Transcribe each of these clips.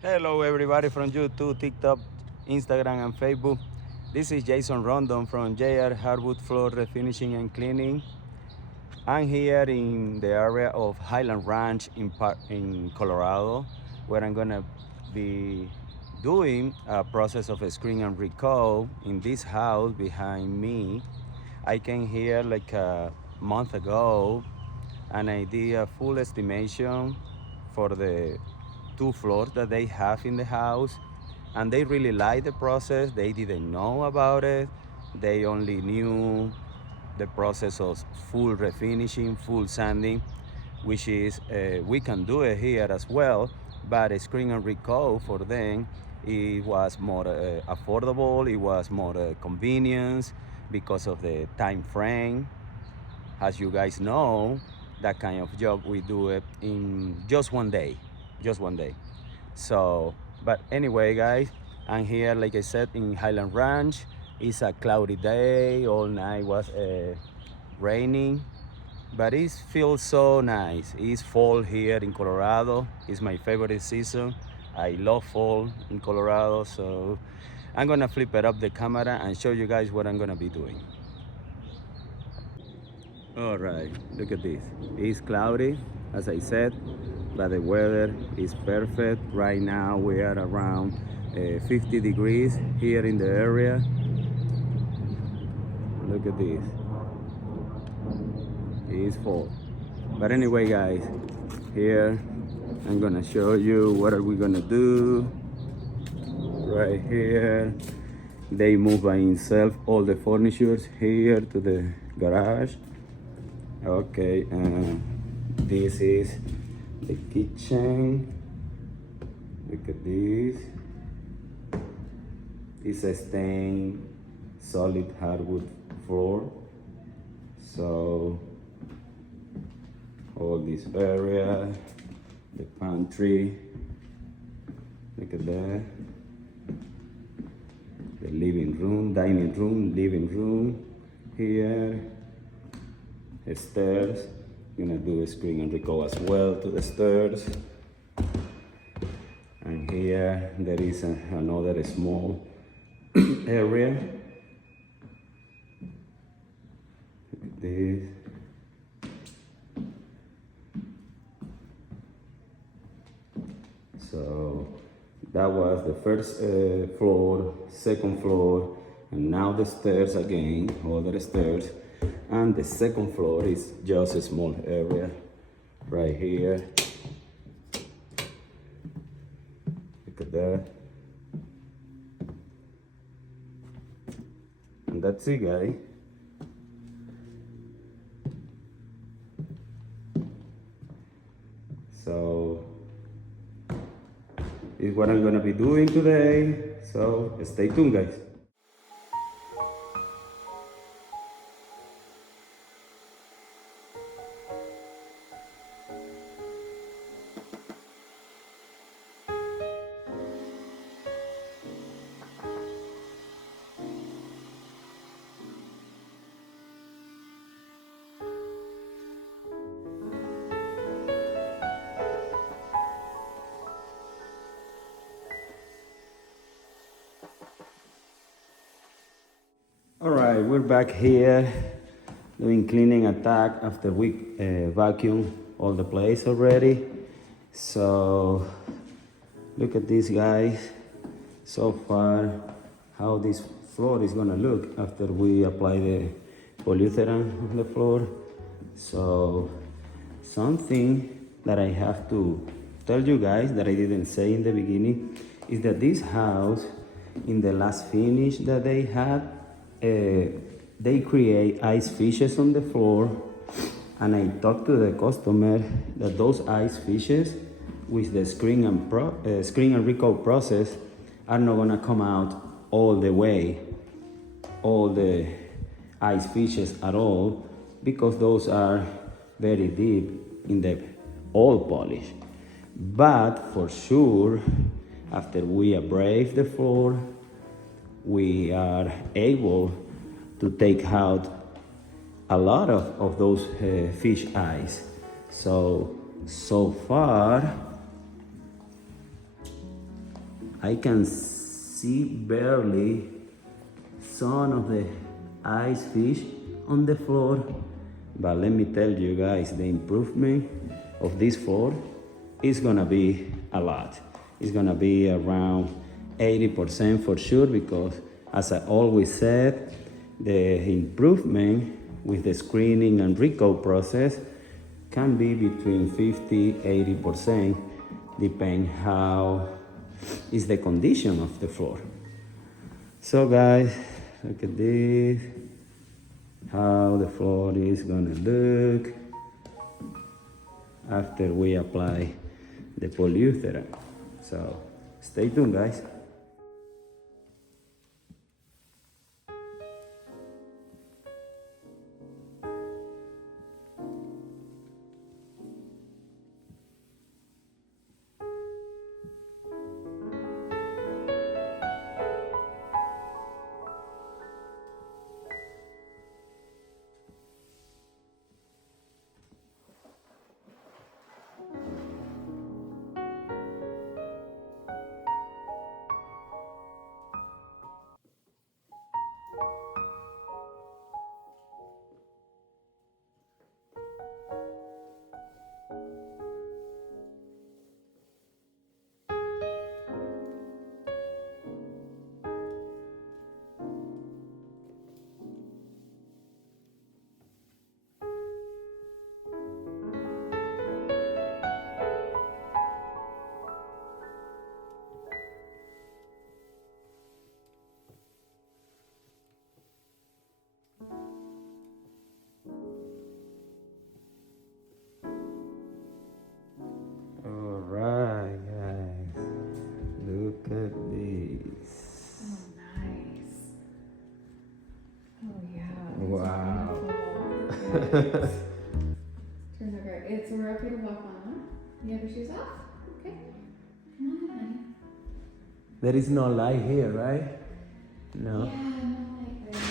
Hello everybody from YouTube, TikTok, Instagram and Facebook. This is Jason Rondon from Hardwood Floor Refinishing and Cleaning. I'm here in the area of Highland Ranch in Colorado, where I'm gonna be doing a process of a screen and recoat in this house behind me. I came here like a month ago and I did a full estimation for the 2 floors that they have in the house, and they really liked the process. They didn't know about it. They only knew the process of full refinishing, full sanding, which is we can do it here as well, but a screen and recoat for them, it was more affordable, it was more convenience because of the time frame. As you guys know, that kind of job we do it in just one day, just one day. So, but anyway, guys, I'm here, like I said, in Highland Ranch. It's a cloudy day, all night was raining, but it feels so nice. It's fall here in Colorado. It's my favorite season. I love fall in Colorado, so I'm gonna flip it up the camera and show you guys what I'm gonna be doing. All right, look at this. It's cloudy, as I said, but the weather is perfect. Right now we are around 50 degrees here in the area. Look at this. It's fall. But anyway, guys, here I'm gonna show you what are we gonna do. Right here, they move by himself all the furnitures here to the garage. Okay, this is the kitchen. Look at this. It's a stained solid hardwood floor. So all this area, the pantry, look at that. The living room, dining room, living room here. The stairs, gonna do a screen and recoat as well to the stairs. And here there is another small area. Look at this. So that was the first floor, second floor, and now the stairs again, other stairs. And the second floor is just a small area right here. Look at that. And that's it, guys. So is what I'm gonna be doing today. So stay tuned, guys. All right, we're back here doing cleaning attack after we vacuum all the place already. So look at this, guys. So far, how this floor is gonna look after we apply the polyurethane on the floor. So something that I have to tell you guys that I didn't say in the beginning is that this house, in the last finish that they had, they create ice fishes on the floor, and I talked to the customer that those ice fishes with the screen and recoat process are not gonna come out all the way, all the ice fishes at all, because those are very deep in the old polish. But for sure, after we abrade the floor, we are able to take out a lot of those fish eyes. So far, I can see barely some of the ice fish on the floor. But let me tell you guys, the improvement of this floor is gonna be a lot. It's gonna be around 80% for sure, because as I always said, the improvement with the screening and recoat process can be between 50-80%, depending how is the condition of the floor. So guys, look at this, how the floor is gonna look after we apply the polyurethane. So stay tuned, guys. Alright guys, look at this. Oh, nice. Oh, yeah. Wow. Yes. Turns out great. It's we're okay to walk on, huh? You have your shoes off? Okay. Come on, honey. There is no light here, right? No. Yeah, no light there.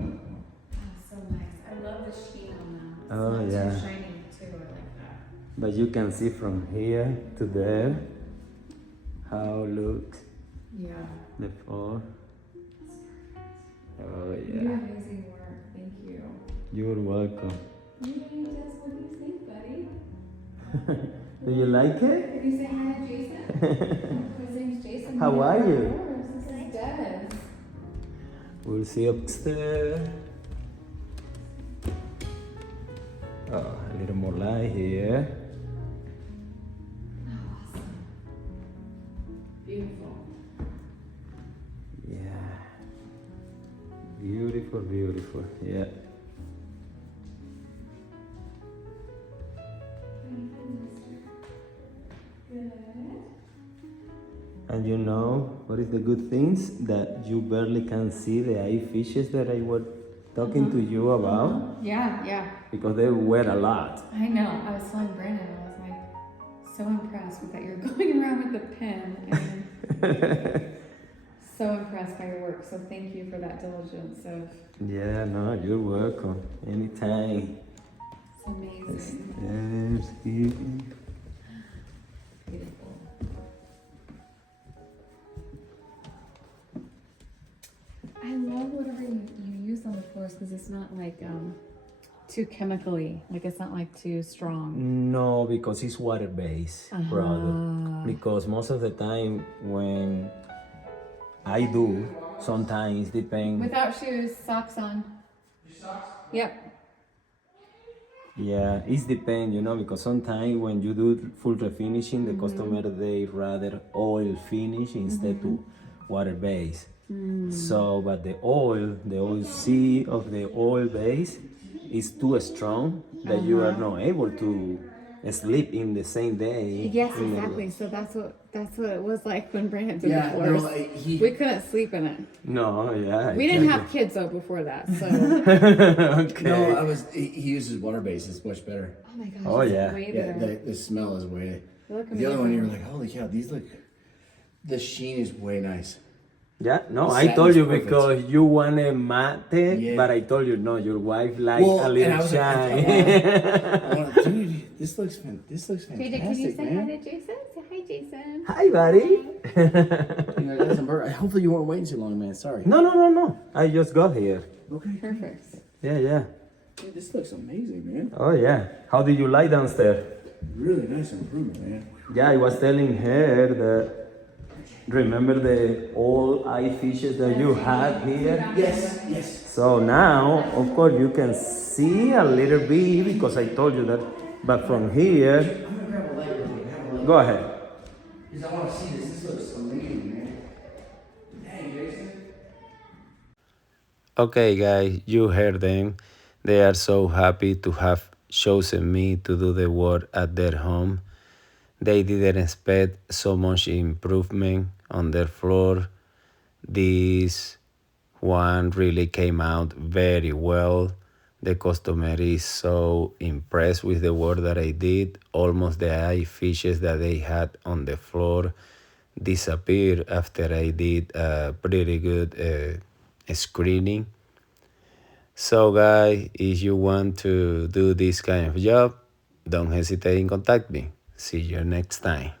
Oh, so nice. I love the sheen on them. It's Oh, not yeah. too shiny, too. I like that. But you can see from here to there how looks Yeah. the floor. Oh You do yeah. amazing work. Thank you. You're welcome. You just what do you think, buddy? Do you like it? Can you say hi to Jason? His name's Jason. How are you? This is Des. We'll see upstairs. Oh, a little more light here. Oh, awesome. Beautiful. Yeah. Beautiful, beautiful. Yeah. Good. And you know what is the good things? That you barely can see the eye fishes that I was talking to you about, Yeah, yeah. because they wet a lot. I know. I was telling Brandon, I was like so impressed with that you're going around with the pen and so impressed by your work. So thank you for that diligence of Yeah, no, you're welcome. Anytime. it's amazing. Stairs here. Beautiful. I love whatever you use on the floors because it's not like too chemically. Like it's not like too strong. No, because it's water-based product. Because most of the time when I do, sometimes depend. Without shoes, socks on. Socks? Yep. Yeah, it depends, you know, because sometimes when you do full refinishing, the customer they rather oil finish instead to water base. So, but the oil C of the oil base is too strong that you are not able to sleep in the same day. Yes, in the- exactly. So that's what it was like when Brandon did Yeah, the floors. no, We couldn't sleep in it. No, yeah. We didn't have kids though before that, so Okay. No, he uses water base. It's much better. oh my gosh. Oh, it's yeah. way Yeah, better. the smell is way. Look The other one, amazing. you were like, holy cow, these look. The sheen is way nice. Yeah, no, The I satin's told you perfect. because you wanted matte, Yeah. but I told you no, your wife likes Well, a and I little was like, shine. I went, dude, this looks fantastic, JJ, can you say hi man. to Jason? Say hi, Jason. Hi, buddy. That's imperfect. Hopefully you weren't waiting too long, man. Sorry. No. I just got here. Okay. Perfect. Yeah. Dude, this looks amazing, man. Oh yeah. How did you like downstairs? Really nice improvement, man. Yeah, I was telling her that. Remember the old eye fishes that you had here? Yes. So now, of course, you can see a little bit because I told you that. But from here, I'm gonna grab a light real quick. Have a light. go ahead. Because I want to see this. This looks amazing, man. Dang, Jason. Okay, guys, you heard them. They are so happy to have chosen me to do the work at their home. They didn't expect so much improvement on their floor. This one really came out very well. The customer is so impressed with the work that I did. Almost the eye fishes that they had on the floor disappeared after I did a pretty good screening. So guys, if you want to do this kind of job, don't hesitate in contact me. See you next time.